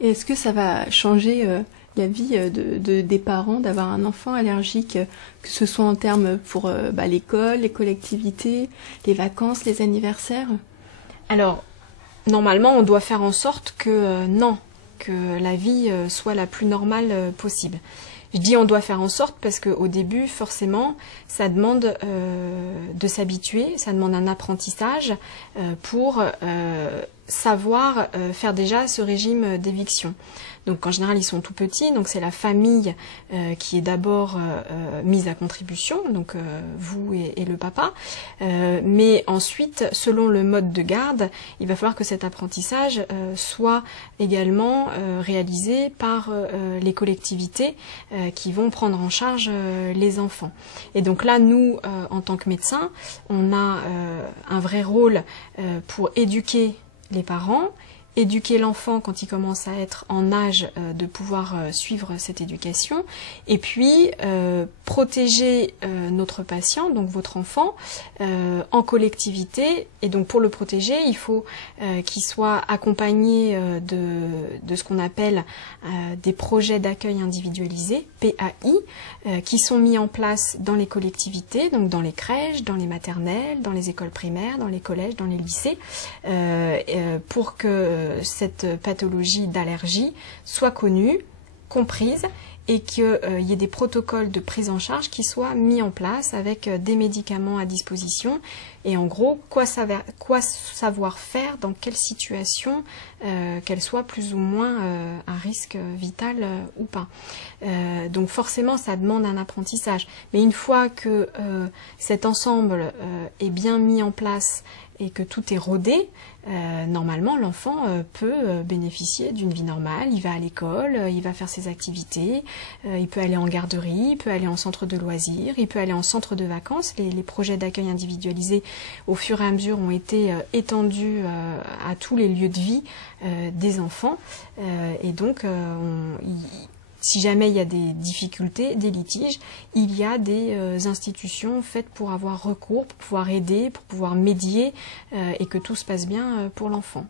Et est-ce que ça va changer la vie des parents d'avoir un enfant allergique, que ce soit en termes pour l'école, les collectivités, les vacances, les anniversaires? Alors, normalement, on doit faire en sorte que non, que la vie soit la plus normale possible. Je dis on doit faire en sorte parce qu'au début, forcément, ça demande de s'habituer, ça demande un apprentissage pour savoir faire déjà ce régime d'éviction. Donc en général, ils sont tout petits, donc c'est la famille qui est d'abord mise à contribution, donc vous et le papa. Mais ensuite, selon le mode de garde, il va falloir que cet apprentissage soit également réalisé par les collectivités qui vont prendre en charge les enfants. Et donc là, nous, en tant que médecins, on a un vrai rôle pour éduquer les parents, éduquer l'enfant quand il commence à être en âge de pouvoir suivre cette éducation, et puis protéger notre patient, donc votre enfant, en collectivité. Et donc pour le protéger, il faut qu'il soit accompagné de ce qu'on appelle des projets d'accueil individualisés, PAI, qui sont mis en place dans les collectivités, donc dans les crèches, dans les maternelles, dans les écoles primaires, dans les collèges, dans les lycées, pour que cette pathologie d'allergie soit connue, comprise, et qu'il y ait des protocoles de prise en charge qui soient mis en place avec des médicaments à disposition, et en gros, quoi savoir faire dans quelle situation, qu'elle soit plus ou moins un risque vital ou pas. Donc forcément, ça demande un apprentissage. Mais une fois que cet ensemble est bien mis en place et que tout est rodé, normalement l'enfant peut bénéficier d'une vie normale. Il va à l'école, il va faire ses activités, il peut aller en garderie, il peut aller en centre de loisirs, il peut aller en centre de vacances. Les projets d'accueil individualisés au fur et à mesure ont été étendus à tous les lieux de vie des enfants, et donc si jamais il y a des difficultés, des litiges, il y a des institutions faites pour avoir recours, pour pouvoir aider, pour pouvoir médier, et que tout se passe bien pour l'enfant.